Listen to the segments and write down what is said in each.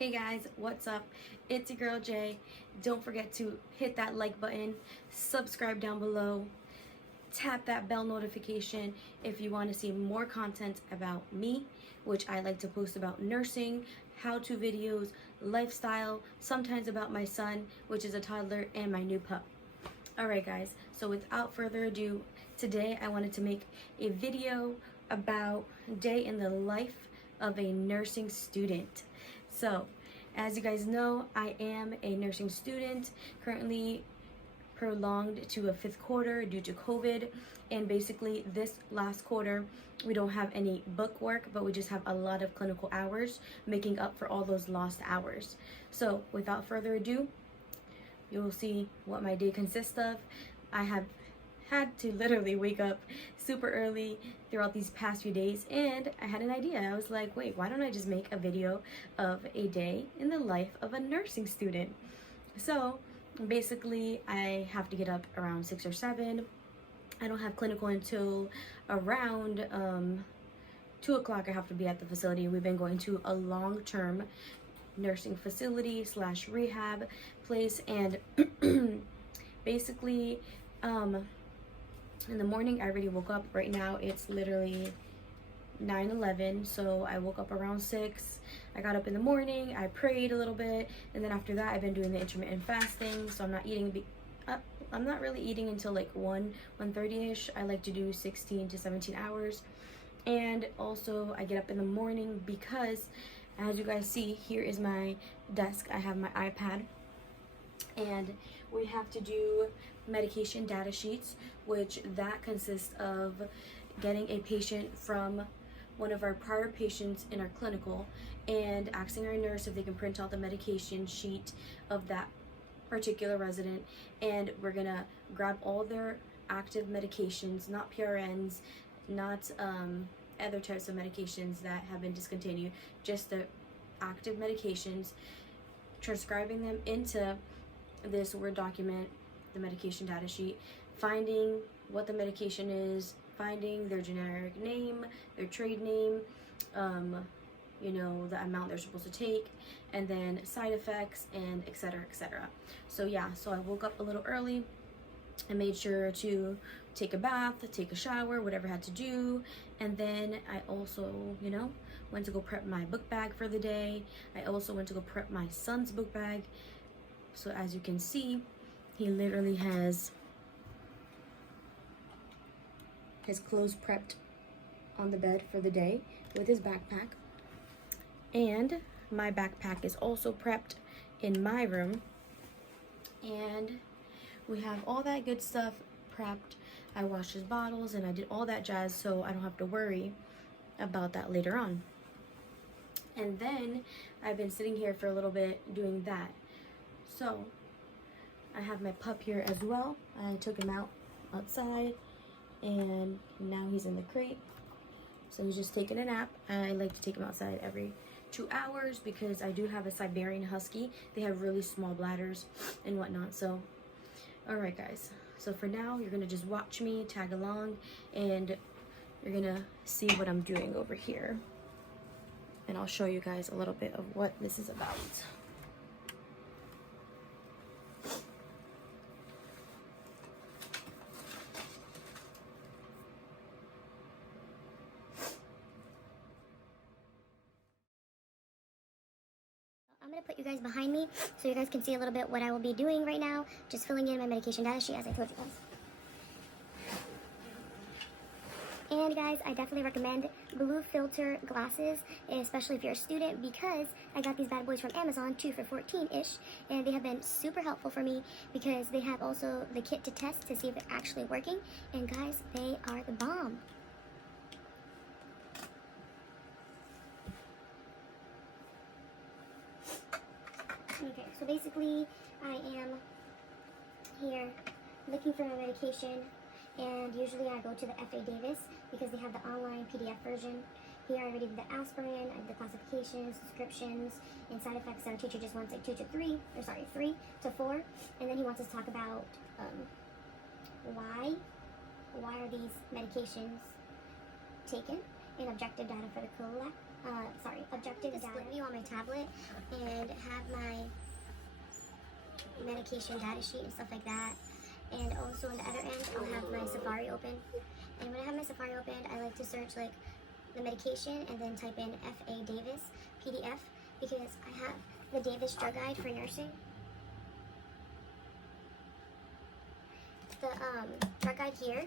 Hey guys, what's up? It's your girl Jay. Don't forget to hit that like button, subscribe down below, tap that bell notification if you want to see more content about me, which I like to post about nursing, how-to videos, lifestyle, sometimes about my son, which is a toddler, and my new pup. Alright guys, so without further ado, today I wanted to make a video about day in the life of a nursing student. So, as you guys know, I am a nursing student, currently prolonged to a 5th quarter due to COVID, and basically this last quarter we don't have any book work, but we just have a lot of clinical hours making up for all those lost hours. So without further ado, you will see what my day consists of. I have had to literally wake up super early throughout these past few days, and I had an idea. I was like, wait, why don't I just make a video of a day in the life of a nursing student? So basically I have to get up around 6 or 7. I don't have clinical until around 2 o'clock. I have to be at the facility. We've been going to a long-term nursing facility / rehab place, and basically in the morning I already woke up. Right now it's literally 9:11, so I woke up around 6. I got up in the morning, I prayed a little bit, and then after that I've been doing the intermittent fasting, so I'm not eating I'm not really eating until like 1:30ish. I like to do 16 to 17 hours. And also I get up in the morning because, as you guys see, here is my desk. I have my iPad, and we have to do medication data sheets, which that consists of getting a patient from one of our prior patients in our clinical and asking our nurse if they can print out the medication sheet of that particular resident, and we're gonna grab all their active medications, not PRNs, not other types of medications that have been discontinued, just the active medications, transcribing them into this Word document, the medication data sheet, finding what the medication is, finding their generic name, their trade name, you know, the amount they're supposed to take, and then side effects, and etc, etc. So yeah, so I woke up a little early. I made sure to take a bath, take a shower, whatever I had to do, and then I also, you know, went to go prep my book bag for the day. I also went to go prep my son's book bag. So as you can see, he literally has his clothes prepped on the bed for the day with his backpack, and my backpack is also prepped in my room, and we have all that good stuff prepped. I washed his bottles and I did all that jazz, so I don't have to worry about that later on. And then I've been sitting here for a little bit doing that. So I have my pup here as well. I took him outside, and now he's in the crate. So he's just taking a nap. I like to take him outside every 2 hours because I do have a Siberian Husky. They have really small bladders and whatnot. So, alright guys. So for now, you're going to just watch me, tag along, and you're going to see what I'm doing over here. And I'll show you guys a little bit of what this is about. I'm going to put you guys behind me so you guys can see a little bit what I will be doing right now, just filling in my medication data sheet as I told you guys. And guys, I definitely recommend blue filter glasses, especially if you're a student, because I got these bad boys from Amazon, 2 for $14-ish, and they have been super helpful for me because they have also the kit to test to see if it's actually working, and guys, they are the bomb. Okay, so basically I am here looking for my medication, and usually I go to the F.A. Davis because they have the online PDF version. Here I already did the aspirin, I did the classifications, descriptions, and side effects. Our teacher just wants like 3 to 4, and then he wants us to talk about why are these medications taken, and objective data for the objective data view on my tablet and have my medication data sheet and stuff like that. And also on the other end, I'll have my Safari open. And when I have my Safari open, I like to search like the medication and then type in F.A. Davis PDF because I have the Davis Drug Guide for nursing. The drug guide here.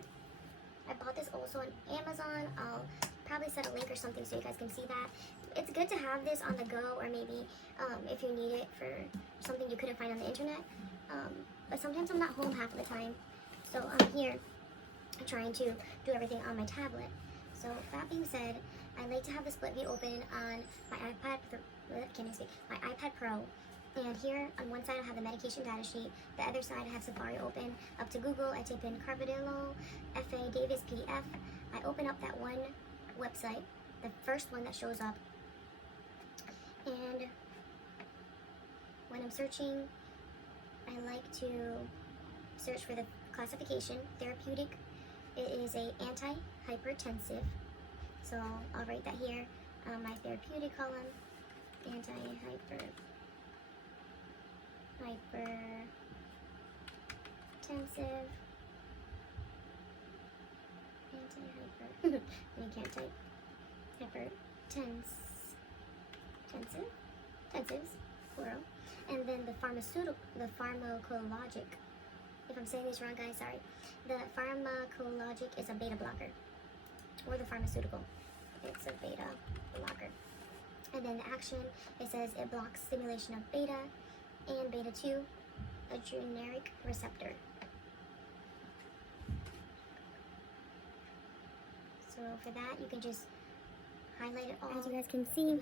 I bought this also on Amazon. I'll probably set a link or something so you guys can see that. It's good to have this on the go, or maybe if you need it for something you couldn't find on the internet. But sometimes I'm not home half of the time. So I'm here trying to do everything on my tablet. So that being said, I like to have the split view open on my my iPad Pro. And here on one side I have the medication data sheet, the other side I have Safari open. Up to Google, I type in Carbadillo, F.A. Davis PDF. I open up that one website, the first one that shows up. And when I'm searching, I like to search for the classification, therapeutic. It is a anti-hypertensive. So I'll write that here, my therapeutic column, anti-hypertensive. You can't type tensives, plural. And then the pharmacologic. If I'm saying these wrong, guys, sorry. The pharmacologic is a beta blocker, or the pharmaceutical. It's a beta blocker. And then the action, it says it blocks stimulation of beta and beta 2 adrenergic receptor. So for that, you can just highlight it all. As you guys can see,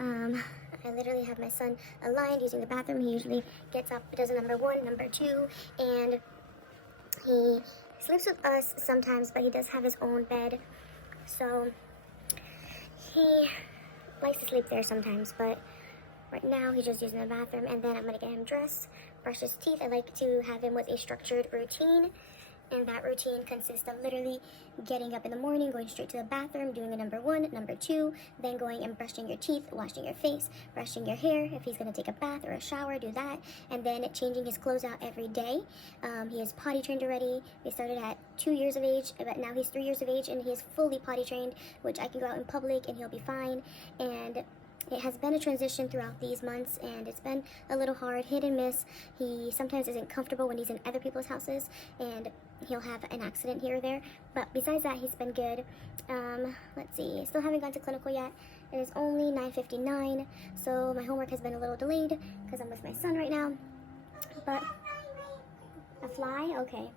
I literally have my son aligned using the bathroom. He usually gets up, does a number 1, number 2, and he sleeps with us sometimes, but he does have his own bed. So he likes to sleep there sometimes, but right now he's just using the bathroom. And then I'm gonna get him dressed, brush his teeth. I like to have him with a structured routine. And that routine consists of literally getting up in the morning, going straight to the bathroom, doing a number 1, number 2, then going and brushing your teeth, washing your face, brushing your hair. If he's going to take a bath or a shower, do that. And then changing his clothes out every day. He is potty trained already. We started at 2 years of age, but now he's 3 years of age, and he is fully potty trained, which I can go out in public and he'll be fine. And it has been a transition throughout these months, and it's been a little hard, hit and miss. He sometimes isn't comfortable when he's in other people's houses, and he'll have an accident here or there. But besides that, he's been good. Let's see, still haven't gone to clinical yet. It is only 9:59, so my homework has been a little delayed because I'm with my son right now. But a fly, okay.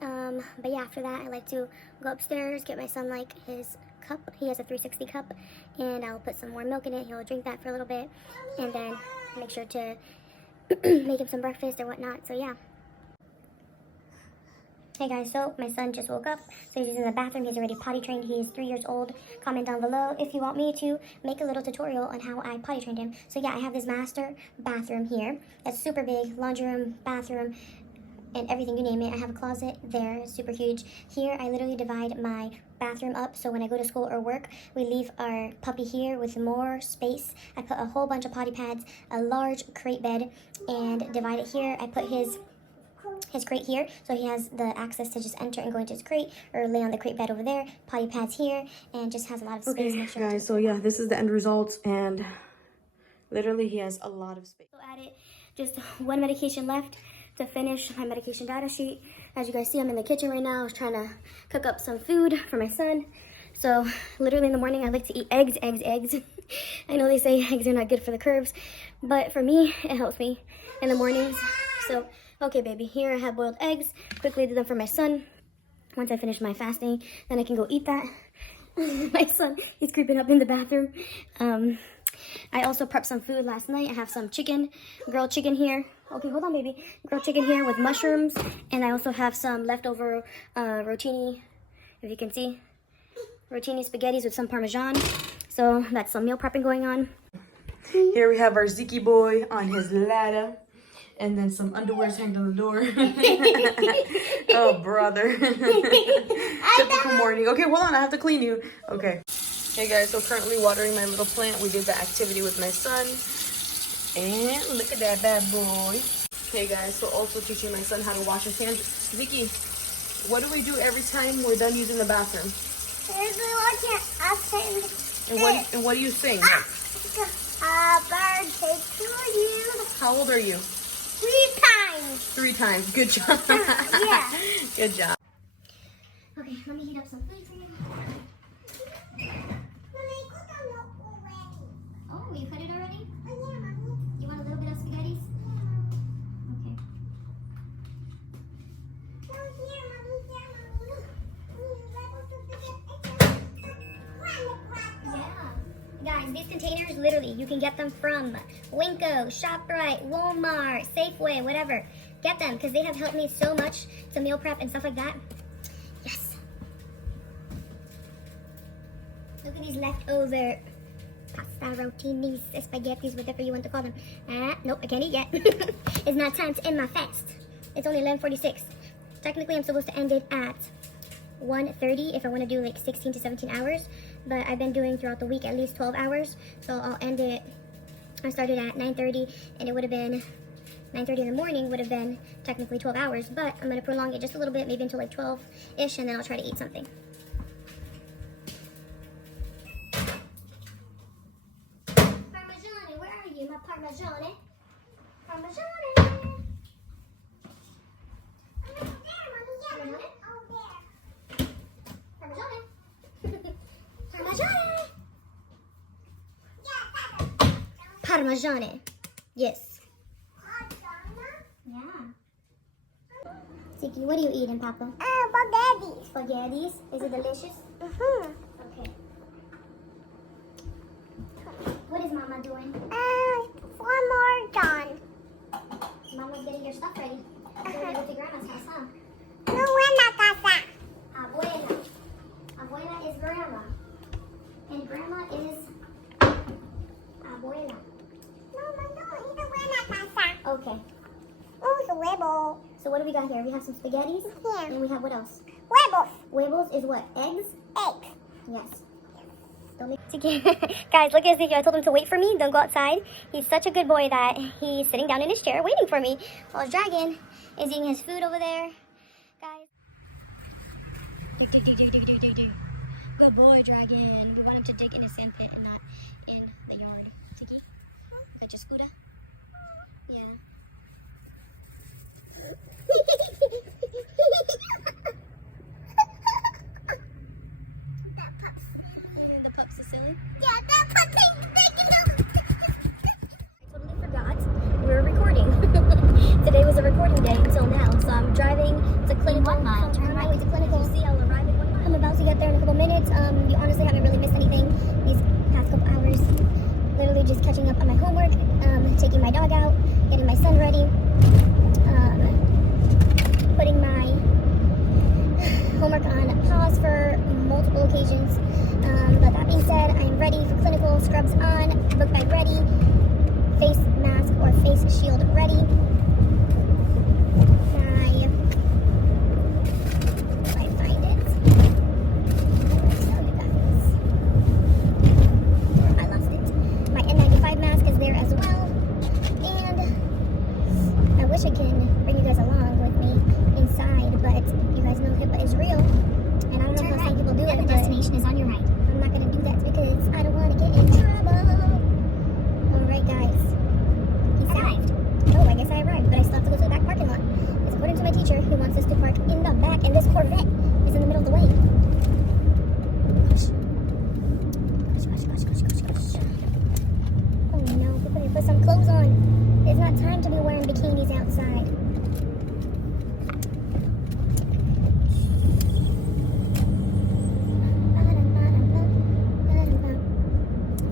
But yeah, after that, I like to go upstairs, get my son like his cup. He has a 360 cup, and I'll put some more milk in it. He'll drink that for a little bit, and then make sure to make him some breakfast or whatnot. So yeah. Hey guys, so my son just woke up, so he's in the bathroom. He's already potty trained. He's 3 years old. Comment down below if you want me to make a little tutorial on how I potty trained him. So yeah, I have this master bathroom here. It's super big, laundry room, bathroom, and everything, you name it. I have a closet there, it's super huge. Here, I literally divide my bathroom up, so when I go to school or work, we leave our puppy here with more space. I put a whole bunch of potty pads, a large crate bed, and divide it here. I put his crate here, so he has the access to just enter and go into his crate, or lay on the crate bed over there. Potty pads here, and just has a lot of space. Okay, guys, so yeah, this is the end result, and literally he has a lot of space. So added just one medication left to finish my medication data sheet. As you guys see, I'm in the kitchen right now. I was trying to cook up some food for my son. So literally in the morning, I like to eat eggs. I know they say eggs are not good for the curves, but for me, it helps me in the mornings. So, okay, baby, here I have boiled eggs. Quickly did them for my son. Once I finish my fasting, then I can go eat that. My son, he's creeping up in the bathroom. I also prepped some food last night. I have some chicken, grilled chicken here. Okay, hold on, baby. Grilled chicken here with mushrooms. And I also have some leftover rotini, if you can see. Rotini spaghettis with some Parmesan. So that's some meal prepping going on. Here we have our Ziki boy on his ladder. And then some underwears hanging on the door. Oh, brother. Typical morning. Okay, hold on. I have to clean you. Okay. Hey guys, so currently watering my little plant. We did the activity with my son. And look at that bad boy. Hey guys, so also teaching my son how to wash his hands. Vicky, what do we do every time we're done using the bathroom? And what do you sing? A bird takes to you. How old are you? 3 times. 3 times. Good job. Yeah. Good job. Okay, let me heat up some food for you. Oh, you cut it already? Oh, yeah, Mommy. You want a little bit of spaghettis? Okay. Yeah. Guys, these containers, literally, you can get them from Winco, ShopRite, Walmart, Safeway, whatever. Get them, because they have helped me so much to meal prep and stuff like that. Yes. Look at these leftover pasta, rotinis, spaghettis, whatever you want to call them. Nope, I can't eat yet. It's not time to end my fast. It's only 11:46. Technically, I'm supposed to end it at 1:30 if I want to do like 16 to 17 hours. But I've been doing throughout the week at least 12 hours. So I'll end it, I started at 9:30 and it would have been 9:30 in the morning would have been technically 12 hours. But I'm going to prolong it just a little bit, maybe until like 12-ish, and then I'll try to eat something. Parmigiani, where are you, my Parmigiani? Parmigiani! Parmigiani? Parmigiani! Parmigiani. Yes. Yeah. Siki, what are you eating, Papa? Spaghetti. Spaghettis? Is it delicious? Mm-hmm. Okay. What is Mama doing? 4 more done. Mama's getting your stuff ready. So we're going to go to Grandma's house, huh? No, buena casa. Abuela. Abuela is Grandma. And Grandma is Abuela. No, it's a buena casa. Okay. Oh, it's a huevo. So what do we got here? We have some spaghettis. Yeah. And we have what else? Huevos. Huevos is what? Eggs? Eggs. Yes. Guys, look at Ezekiel. I told him to wait for me. Don't go outside. He's such a good boy that he's sitting down in his chair waiting for me while his dragon is eating his food over there. Guys. Dig. Good boy, dragon. We want him to dig in his sand pit and not in the yard. Tiki? Got your scooter? Yeah. The pups are silly. Yeah, that puppy's picking up. I totally forgot we were recording. Today was a recording day until now, so I'm driving to clinical. 1 mile, turn right. To clinical. See, I'll arrive in 1 mile. I'm about to get there in a couple minutes. We honestly haven't really missed anything these past couple hours. Literally just catching up on my homework, taking my dog out, getting my son ready, putting my homework on pause for multiple occasions. But that being said, I am ready for clinical. Scrubs on, book bag ready, face mask or face shield ready. If I find it. I lost it. My N95 mask is there as well. And I wish I can bring you guys along with me inside, but you guys know HIPAA is real. And I don't know how some people do it, but the destination is on your right. I'm not going to do that because I don't want to get in trouble. Alright guys, he's arrived. Oh, I guess I arrived, but I still have to go to the back parking lot. Because according to my teacher, who wants us to park in the back, and this Corvette is in the middle of the way. Gosh. Oh no, we better put some clothes on. It's not time to be wearing bikinis outside.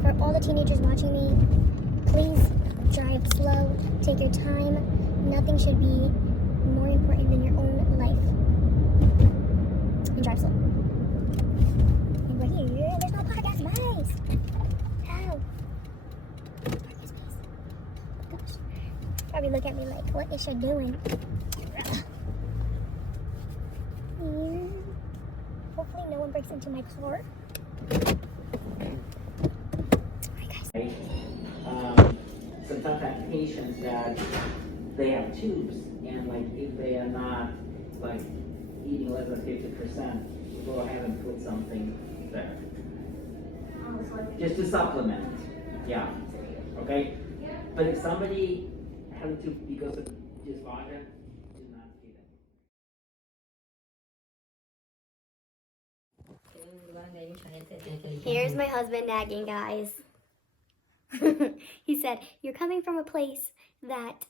For all the teenagers watching me, please drive slow, take your time. Nothing should be more important than your own life. And drive slow. And we're here. There's no parking space. How? Parking space. Gosh. Probably look at me like, what is she doing? And hopefully no one breaks into my car. Sometimes I have patients that they have tubes, and like if they are not like eating less than 50%, we'll go ahead and put something there. Just to supplement. Yeah. Okay? But if somebody has a tube because of dysbiosis, do not do that. Here's my husband nagging, guys. He said, you're coming from a place that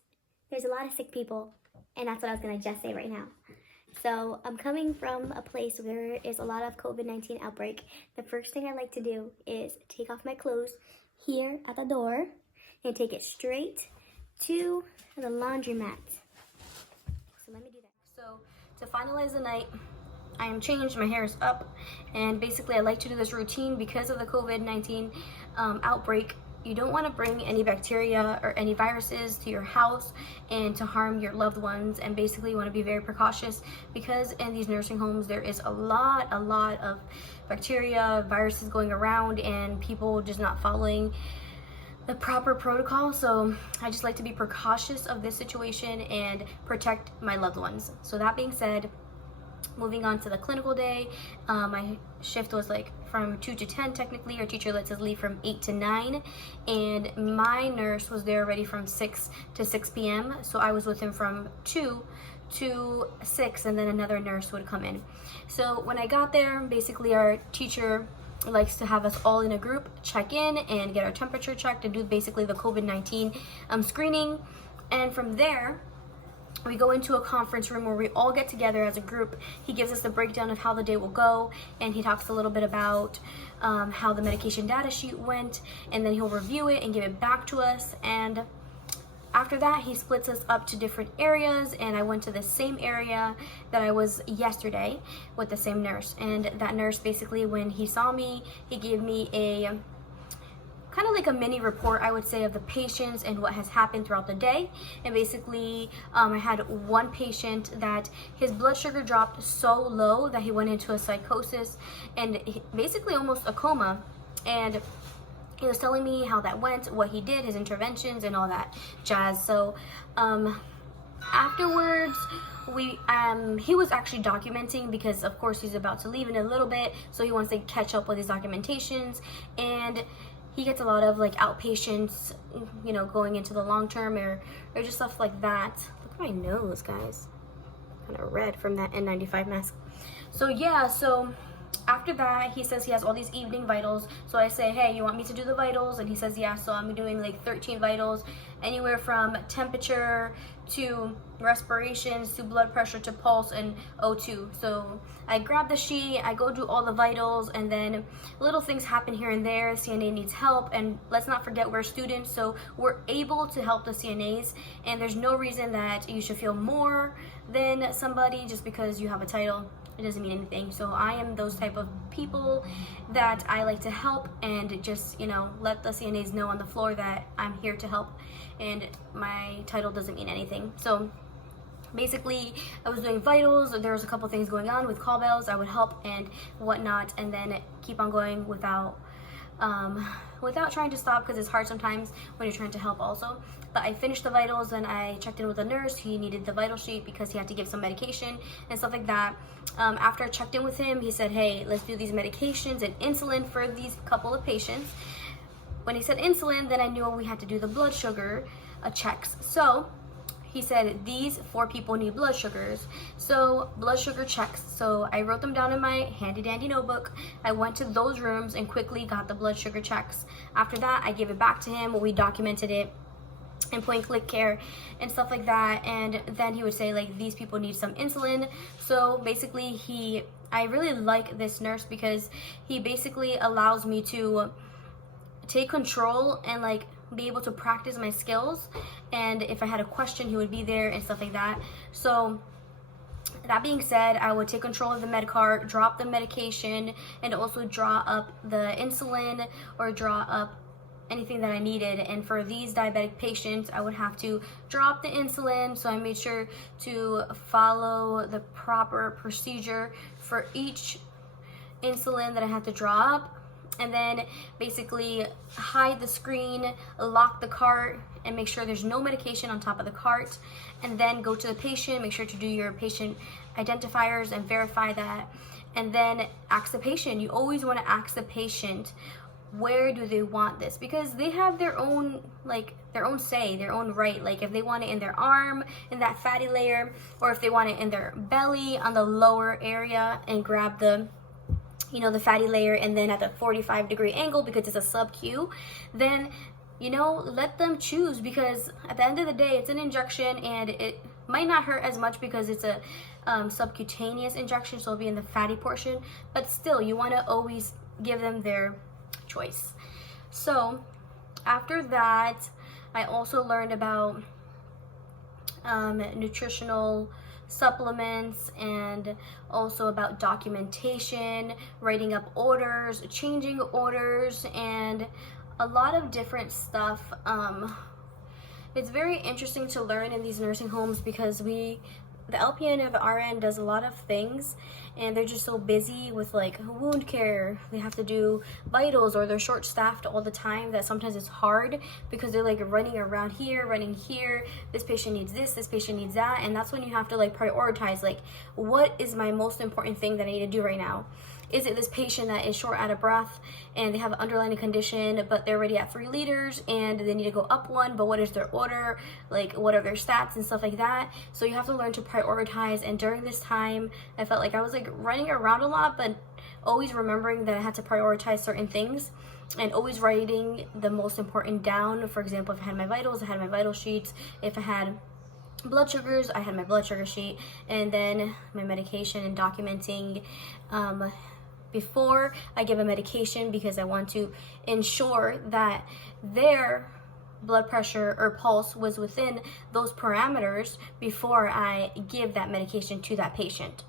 there's a lot of sick people. And that's what I was going to just say right now. So I'm coming from a place where there is a lot of COVID-19 outbreak. The first thing I like to do is take off my clothes here at the door and take it straight to the laundromat. So let me do that. So to finalize the night, I am changed, my hair is up, and basically I like to do this routine because of the COVID-19 outbreak. You don't want to bring any bacteria or any viruses to your house and to harm your loved ones, and basically you want to be very precautious because in these nursing homes there is a lot of bacteria, viruses going around, and people just not following the proper protocol. So I just like to be precautious of this situation and protect my loved ones. So that being said, moving on to the clinical day, my shift was like from 2 to 10 technically. Our teacher lets us leave from 8 to 9, and my nurse was there already from 6 to 6 p.m. So I was with him from 2 to 6, and then another nurse would come in. So when I got there, basically our teacher likes to have us all in a group check in and get our temperature checked and do basically the COVID-19 screening. And from there, we go into a conference room where we all get together as a group. He gives us the breakdown of how the day will go, and he talks a little bit about how the medication data sheet went, and then he'll review it and give it back to us. And after that, he splits us up to different areas, and I went to the same area that I was yesterday with the same nurse. And that nurse, basically, when he saw me, he gave me a kind of like a mini report, I would say, of the patients and what has happened throughout the day. And basically, I had one patient that his blood sugar dropped so low that he went into a psychosis and basically almost a coma. And he was telling me how that went, what he did, his interventions, and all that jazz. So afterwards, he was actually documenting because of course he's about to leave in a little bit, so he wants to catch up with his documentations. And he gets a lot of like outpatients, you know, going into the long term or just stuff like that. Look at my nose, guys, kind of red from that N95 mask. So yeah, so after that, he says he has all these evening vitals. So I say, hey, you want me to do the vitals? And he says, yeah. So I'm doing like 13 vitals, anywhere from temperature to respirations to blood pressure to pulse and O2. So I grab the sheet, I go do all the vitals, and then little things happen here and there. CNA needs help, and let's not forget we're students, so we're able to help the CNAs, and there's no reason that you should feel more than somebody just because you have a title. It doesn't mean anything. So I am those type of people that I like to help and just, you know, let the CNAs know on the floor that I'm here to help and my title doesn't mean anything. So basically, I was doing vitals. There was a couple things going on with call bells. I would help and whatnot, and then keep on going without trying to stop, because it's hard sometimes when you're trying to help also. But I finished the vitals, and I checked in with the nurse. He needed the vital sheet because he had to give some medication and stuff like that. After I checked in with him, he said, hey, let's do these medications and insulin for these couple of patients. When he said insulin, then I knew we had to do the blood sugar checks. So he said these 4 people need blood sugars, so blood sugar checks. So I wrote them down in my handy dandy notebook. I went to those rooms and quickly got the blood sugar checks. After that, I gave it back to him. We documented it in point click care and stuff like that. And then he would say, like, these people need some insulin. So basically, I really like this nurse because he basically allows me to take control and like be able to practice my skills, and if I had a question, he would be there and stuff like that. So that being said, I would take control of the med cart, drop the medication, and also draw up the insulin or draw up anything that I needed. And for these diabetic patients, I would have to drop the insulin, so I made sure to follow the proper procedure for each insulin that I had to draw up. and then basically hide the screen, lock the cart, and make sure there's no medication on top of the cart, and then go to the patient, make sure to do your patient identifiers and verify that, and then ask the patient. You always want to ask the patient where do they want this, because they have their own, like, their own say, their own right. Like if they want it in their arm, in that fatty layer, or if they want it in their belly on the lower area and grab the, you know, the fatty layer, and then at the 45-degree angle because it's a sub-Q, then, you know, let them choose, because at the end of the day, it's an injection and it might not hurt as much because it's a subcutaneous injection, so it'll be in the fatty portion, but still, you want to always give them their choice. So after that, I also learned about nutritional supplements, and also about documentation, writing up orders, changing orders, and a lot of different stuff. It's very interesting to learn in these nursing homes because the LPN or the RN does a lot of things, and they're just so busy with like wound care. They have to do vitals, or they're short staffed all the time that sometimes it's hard because they're like running around here, running here. This patient needs this patient needs that. And that's when you have to like prioritize, like, what is my most important thing that I need to do right now? Is it this patient that is short out of breath and they have an underlying condition, but they're already at 3 liters and they need to go up 1, but what is their order? Like, what are their stats and stuff like that? So you have to learn to prioritize. And during this time, I felt like I was like running around a lot, but always remembering that I had to prioritize certain things and always writing the most important down. For example, if I had my vitals, I had my vital sheets. If I had blood sugars, I had my blood sugar sheet, and then my medication, and documenting before I give a medication, because I want to ensure that their blood pressure or pulse was within those parameters before I give that medication to that patient.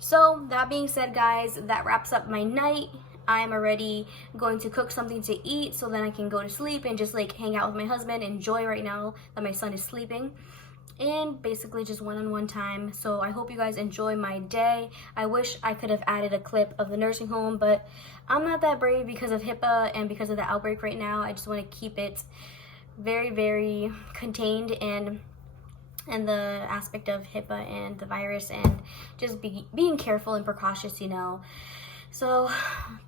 So that being said, guys, that wraps up my night. I'm already going to cook something to eat so then I can go to sleep and just like hang out with my husband, enjoy right now that my son is sleeping, and basically just one-on-one time. So I hope you guys enjoy my day. I wish I could have added a clip of the nursing home, but I'm not that brave because of HIPAA and because of the outbreak right now. I just want to keep it very, very contained, and the aspect of HIPAA and the virus, and just being careful and precautious, you know. So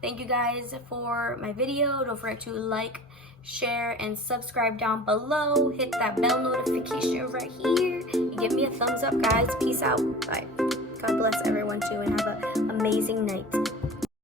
thank you guys for my video. Don't forget to like, share, and subscribe down below. Hit that bell notification right here and give me a thumbs up, guys. Peace out. Bye. God bless everyone too, and have an amazing night.